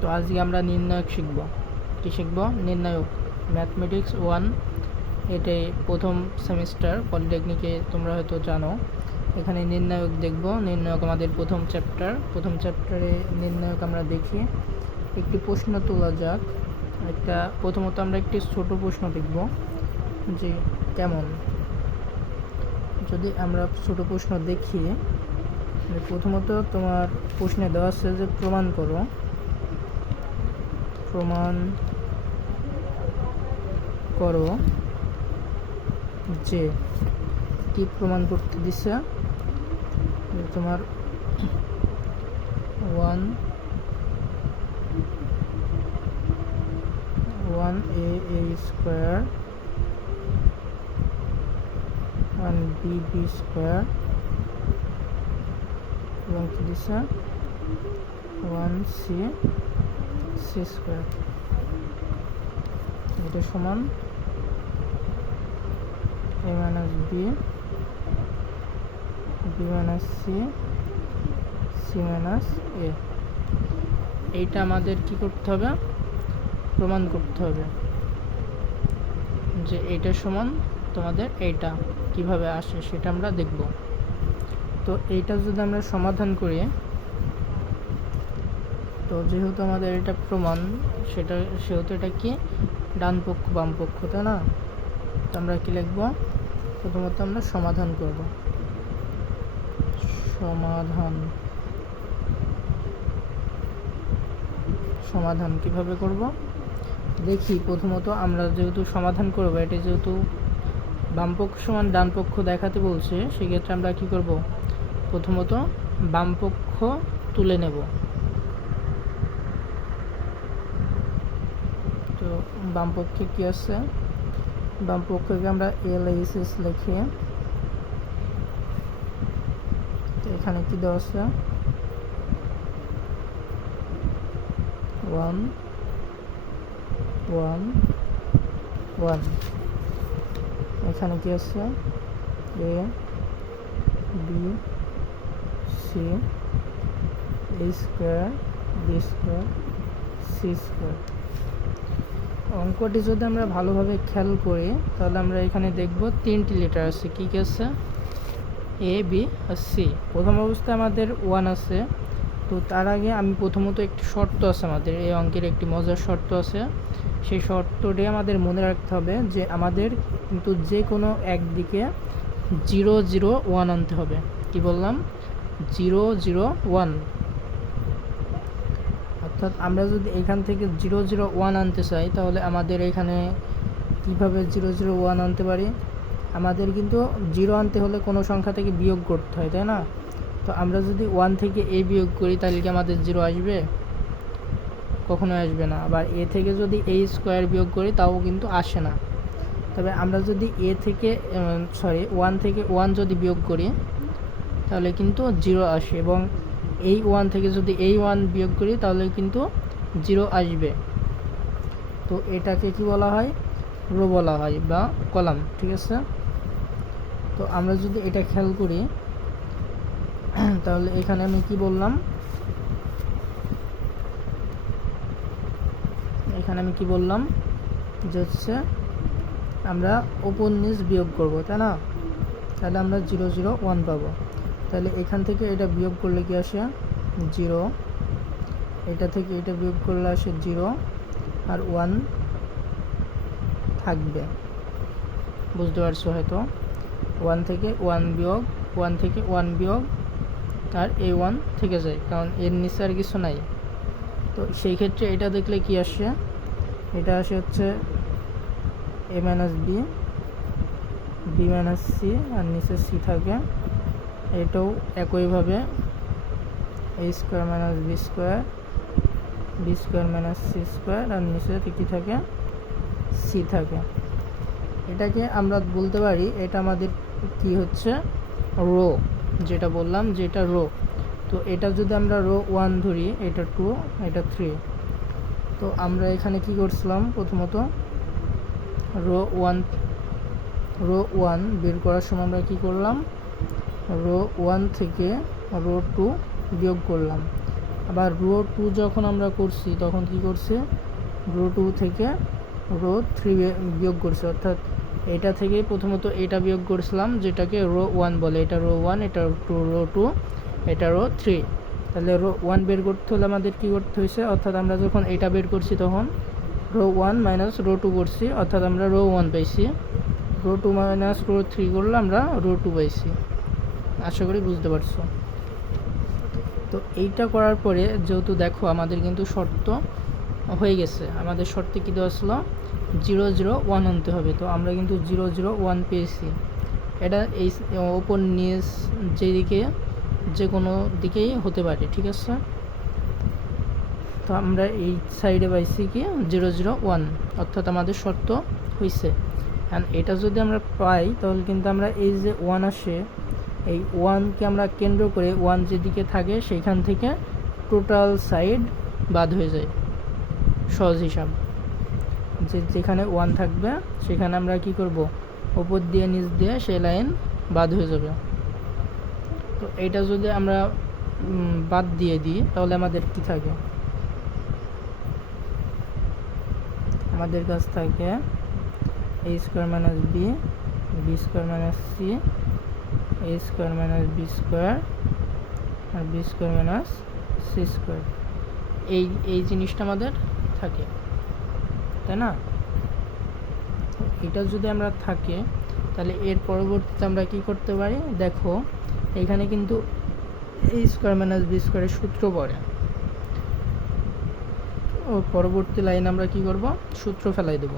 তো আজকে আমরা নির্ণায়ক শিখব। কি শিখব? নির্ণায়ক, ম্যাথমেটিক্স 1। এটাই প্রথম সেমিস্টার পলিটেকনিকে, তোমরা হয়তো জানো। এখানে নির্ণায়ক দেখব। নির্ণায়ক আমাদের প্রথম চ্যাপ্টারে নির্ণায়ক আমরা দেখি। একটি প্রশ্ন তোলা যাক। প্রথমত আমরা একটি ছোট প্রশ্ন দেখব যে কেমন। যদি আমরা ছোট প্রশ্ন দেখি, প্রথমত তোমার প্রশ্নে দেওয়া আছে যে প্রমাণ করো যে, কি প্রমাণ করতে দিছে, তোমার 1a স্কোয়ার 1b স্কোয়ার এবং কি দিছে 1c স্কোয়ার, এটা সমান a minus B minus C minus A. এইটা আমাদের কি করতে হবে? প্রমাণ করতে হবে যে এইটা সমান তোমাদের এইটা কিভাবে আসে সেটা আমরা দেখব। তো এইটা যদি আমরা সমাধান করি, তো যেহেতু আমাদের এটা প্রমাণ, সেহেতু এটা কি ডান পক্ষ বাম পক্ষ, তাই না? তো আমরা কি লিখব? প্রথমত আমরা সমাধান করব। সমাধান কিভাবে করব দেখি। প্রথমত আমরা যেহেতু সমাধান করব, এটা যেহেতু বাম পক্ষ সমান ডান পক্ষ দেখাতে বলছে, সেক্ষেত্রে আমরা কি করব? প্রথমত বাম পক্ষ তুলে নেব। তো বাম পক্ষে কি আছে? বাম পক্ষকে আমরা LHS লিখি। তো এখানে কি দেওয়া আছে? 1 1 1। এখানে কি আছে? a b c a square b square c square. অঙ্কটি যদি আমরা ভালোভাবে খেয়াল করি, তাহলে আমরা এখানে দেখব 3টি লেটার আছে। কি কি আছে? A B R C. প্রথম অবস্থায় আমাদের 1 আছে। তো তার আগে আমি প্রথমত একটি শর্ত আছে, আমাদের এই অঙ্কের একটি মজার শর্ত আছে। সেই শর্তটি আমাদের মনে রাখতে হবে যে আমাদের কিন্তু যে কোনো একদিকে 0 0 1 আনতে হবে। কি বললাম? 0 0 1। অর্থাৎ আমরা যদি এখান থেকে 0 0 1 আনতে চাই, তাহলে আমাদের এখানে কিভাবে 0 0 1 আনতে পারি? আমাদের কিন্তু 0 আনতে হলে কোনো সংখ্যা থেকে বিয়োগ করতে হয়, তাই না? তো আমরা যদি 1 থেকে a বিয়োগ করি, তাহলে কি আমাদের 0 আসবে? কখনোই আসবে না। আবার a থেকে যদি a স্কোয়ার বিয়োগ করি, তাও কিন্তু আসে না। তবে আমরা যদি 1 থেকে 1 যদি বিয়োগ করি, তাহলে কিন্তু 0 আসে। এবং এই 1 থেকে যদি এই 1 বিয়োগ করি, তাহলে কিন্তু 0 আসবে। তো এটাকে কি বলা হয়? রো বলা হয় বা কলাম, ঠিক আছে? তো আমরা যদি এটা খেয়াল করি, তাহলে এখানে আমি কি বললাম? যে হচ্ছে আমরা উপর নিচ বিয়োগ করব, তাই না? তাহলে আমরা 0 0 1 পাবো। তাহলে এখান থেকে এটা বিয়োগ করলে কি আসে? 0। এটা থেকে এটা বিয়োগ করলে আসে 0, আর 1 থাকবে। বুঝতে পারছো হয়তো? 1 থেকে 1 বিয়োগ আর এই 1 থেকে যায়, কারণ এর নিচে আর কিছু নাই। তো সেই ক্ষেত্রে এটা দেখলে কি আসে? এটা আসে হচ্ছে a minus B minus C, আর নিচে সি থাকে। এটাও একইভাবে a square minus B square minus C square, আর নিচে কি থাকে? সি থাকে। এটাকে আমরা বলতে পারি এটা আমাদের কি হচ্ছে? রো। যেটা বললাম যে এটা রো। তো এটা যদি আমরা রো 1 ধরি, এটা 2, এটা 3। তো আমরা এখানে কি করছিলাম? প্রথমত রো 1 বের করার সময় আমরা কি করলাম? রো 1 থেকে রো 2 বিয়োগ করলাম। আবার রো 2 যখন আমরা করছি তখন কি করছি, রো 2 থেকে রো 3 বিয়োগ করছি, অর্থাৎ এটা থেকে প্রথমত এটা বিয়োগ করছিলাম যেটাকে রো 1 বলে, এটা রো 1, এটা রো 2, এটা রো 3। তাহলে রো 1 বের করতে হলে আমাদের কী করতে হয়েছে, অর্থাৎ আমরা যখন এটা বের করছি তখন রো 1 মাইনাস রো 2 করছি, অর্থাৎ আমরা রো 1 পাইছি। রো 2 মাইনাস রো 3 করলে আমরা রো 2 পাইছি। আশা করি বুঝতে পারছো। তো এইটা করার পরে যেহেতু দেখো আমাদের কিন্তু শর্ত হয়ে গেছে, আমাদের শর্তে কী দেওয়া ছিল, 0 0 1 আনতে হবে। তো আমরা কিন্তু 0 0 1 পেয়েছি। এটা এই ওপর নিচ যেদিকে যে কোনো দিকেই হতে পারে, ঠিক আছে। তো আমরা এই সাইডে পাইছি কি 0 0 1, অর্থাৎ আমাদের শর্ত হয়েছে। অ্যান্ড এটা যদি আমরা পাই তাহলে কিন্তু আমরা এই যে 1 আসে, এই 1কে আমরা কেন্দ্র করে 1 যেদিকে থাকে সেইখান থেকে টোটাল সাইড বাদ হয়ে যায়। সহজ হিসাব, যে যেখানে 1 থাকবে সেখানে আমরা কি করব, ওপর দিয়ে নিচ দিয়ে সেই লাইন বাদ হয়ে যাবে। তো এইটা যদি আমরা বাদ দিয়ে দিই তাহলে আমাদের কি থাকে, আমাদের কাছ থাকে a square minus B, b square minus c, a square minus B square, আর b square minus C square. এই জিনিসটা আমাদের থাকে, তাই না। এটা যদি আমরা থাকে তাহলে এর পরবর্তীতে আমরা কি করতে পারি, দেখো এখানে কিন্তু a স্কোয়ার মাইনাস বি স্কোয়ারের সূত্র পড়ে। ও পরবর্তী লাইন আমরা কি করব, সূত্র ফেলাই দেব।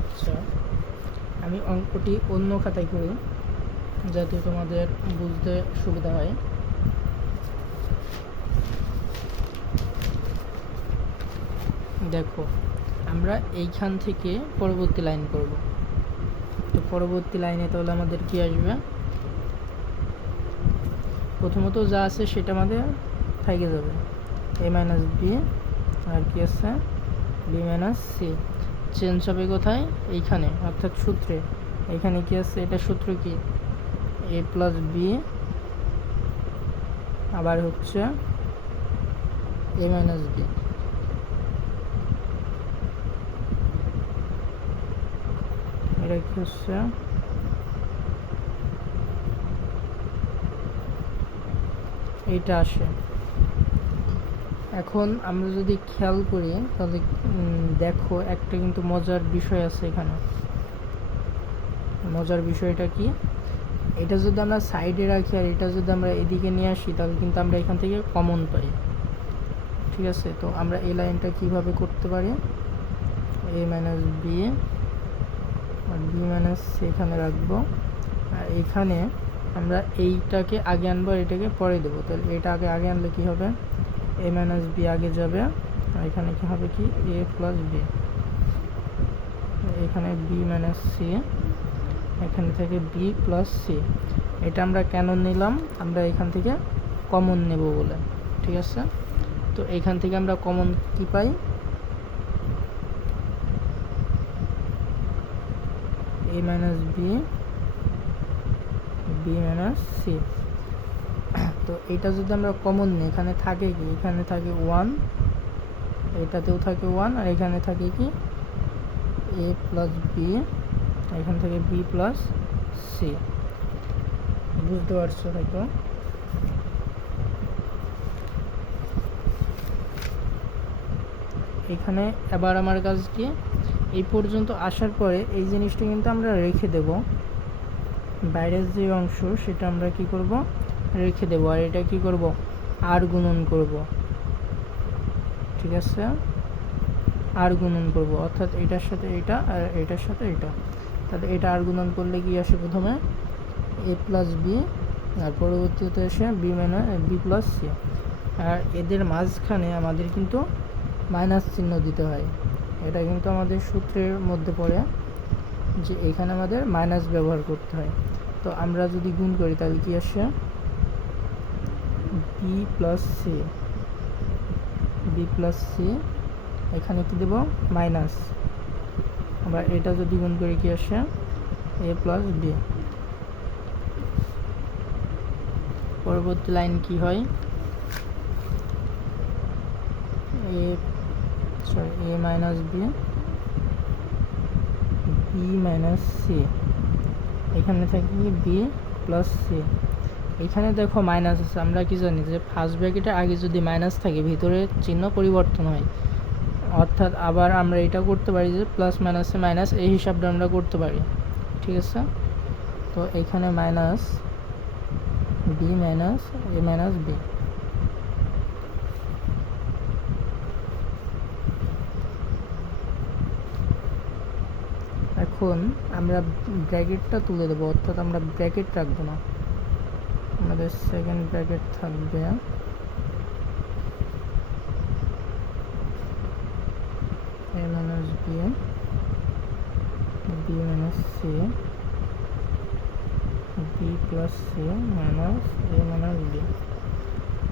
আচ্ছা, আমি অঙ্কটি অন্য খাতায় করি যাতে তোমাদের বুঝতে সুবিধা হয়। দেখো আমরা এইখান থেকে পরবর্তী লাইন করব। তো পরবর্তী লাইনে তাহলে আমাদের কি আসবে, প্রথমত যা আছে সেটা আমাদের থেকে যাবে, a মাইনাস বি, আর কি আছে বি মাইনাস সি। চেঞ্জ হবে কোথায়, এইখানে, অর্থাৎ সূত্রে। এখানে কি আছে, এটা সূত্র কি, a প্লাস বি আবার হচ্ছে a মাইনাস বি। এটা কি হচ্ছে, এইটা আসে। এখন আমরা যদি খেয়াল করি তাহলে দেখো একটা কিন্তু মজার বিষয় আছে এখানে। মজার বিষয়টা কি, এটা যদি আমরা সাইডে রাখি আর এটা যদি আমরা এদিকে নিয়ে আসি তাহলে কিন্তু আমরা এখান থেকে কমন পাই, ঠিক আছে। তো আমরা এই লাইনটা কিভাবে করতে পারি, a মাইনাস বি আর বি মাইনাস সি এখানে রাখবো, আর এখানে আমরা এইটাকে আগে আনবো আর এটাকে পরে দেবো। তাহলে এটা আগে আনলে কি হবে, a মাইনাস বি আগে যাবে, আর এখানে কি হবে কি a প্লাস বি, এখানে বি মাইনাস সি, এখানে থেকে বি প্লাস সি। এটা আমরা কেন নিলাম, আমরা এখান থেকে কমন নেব বলে, ঠিক আছে। তো এখান থেকে আমরা কমন কি পাই, a minus B, B minus c. তো এটা যদি আমরা কমন নিই এখানে থাকে কি, এখানে থাকে 1, এটাতেও থাকে 1, আর এখানে থাকে কি a প্লাস বি, এখান থেকে বি প্লাস সি। বুঝতে পারছো হয়তো। এখানে এবার আমার কাজ কি, এই পর্যন্ত আসার পরে এই জিনিসটা কিন্তু আমরা রেখে দেব, বাইরের যে অংশ সেটা আমরা কি করব, রেখে দেব। আর এটা কি করব, আর গুণন করব, ঠিক আছে, আর গুণন করব, অর্থাৎ এটার সাথে এটা আর এটার সাথে এটা। তাহলে এটা আর গুণন করলে কি আসে, প্রথমে a প্লাস বি আর পরবর্তীতে এসে B minus B plus C. আর এদের মাঝখানে আমাদের কিন্তু মাইনাস চিহ্ন দিতে হয়, এটা কিন্তু আমাদের সূত্রের মধ্যে পড়ে যে এখানে আমাদের মাইনাস ব্যবহার করতে হয়। তো আমরা যদি গুণ করি তাহলে কি আসে, b plus c, B plus c, এখানে কি দেব মাইনাস, আবার এটা যদি গুণ করে কি আসে এ প্লাস বি। পরবর্তী লাইন কি হয় A minus B B minus C, এখানে থাকি বি প্লাস সি। এখানে দেখো মাইনাস আছে, আমরা কি জানি যে ফার্স্ট ব্র্যাকেটের আগে যদি মাইনাস থাকে ভিতরে চিহ্ন পরিবর্তন হয়, অর্থাৎ আবার আমরা এটা করতে পারি যে প্লাস মাইনাসে মাইনাস, এই হিসাবটা আমরা করতে পারি। ঠিক আছে, তো এখানে minus B minus A minus B. এখন আমরা ব্র্যাকেটটা তুলে দেবো, অর্থাৎ আমরা ব্র্যাকেট রাখবো না, আমাদের সেকেন্ড ব্র্যাকেট থাকবে A minus B B minus C B plus C minus A minus B.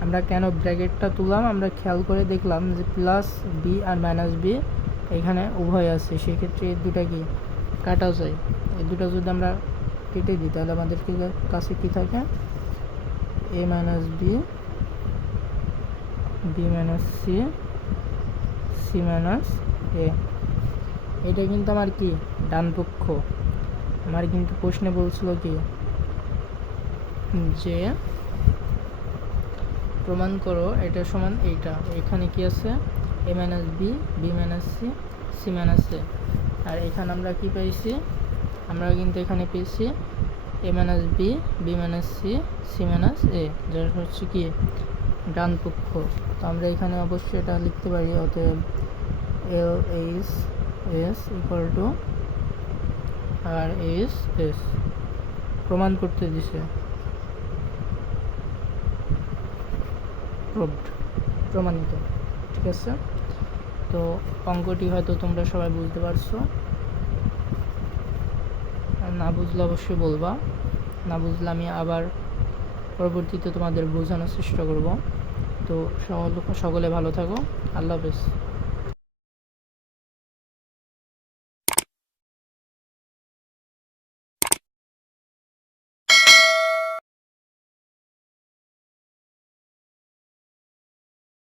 আমরা কেন ব্র্যাকেটটা তুললাম, আমরা খেয়াল করে দেখলাম যে প্লাস বি আর মাইনাস বি এখানে উভয় আছে, সেক্ষেত্রে এই দুটা কি কাটা যায়। এই দুটো যদি আমরা কেটে দিই তাহলে আমাদের কাছে কি থাকে A minus B B minus C C minus A. এটা কিন্তু আমার কি ডান পক্ষ। আমার কিন্তু প্রশ্নে বলছিল কি যে প্রমাণ করো এটা সমান এইটা, এখানে কি আছে A minus B B minus C C minus A. আর এখানে আমরা কি পাইছি, আমরা কিন্তু এখানে পেয়েছি A minus B B minus C C minus A, যার হচ্ছে কি ডান পক্ষ। তো আমরা এখানে অবশ্যই এটা লিখতে পারি, অতএব L H S equal to R H S প্রমাণ করতে দিছে, প্রমাণিত। ঠিক আছে, তো অঙ্কটি হয়তো তোমরা সবাই বুঝতে পারছো, না বুঝলে অবশ্যই বলবা, না বুঝলে আমি আবার পরবর্তীতে তোমাদের বোঝানোর চেষ্টা করব। তো সকলে ভালো থাকো, আল্লাহ হাফেজ।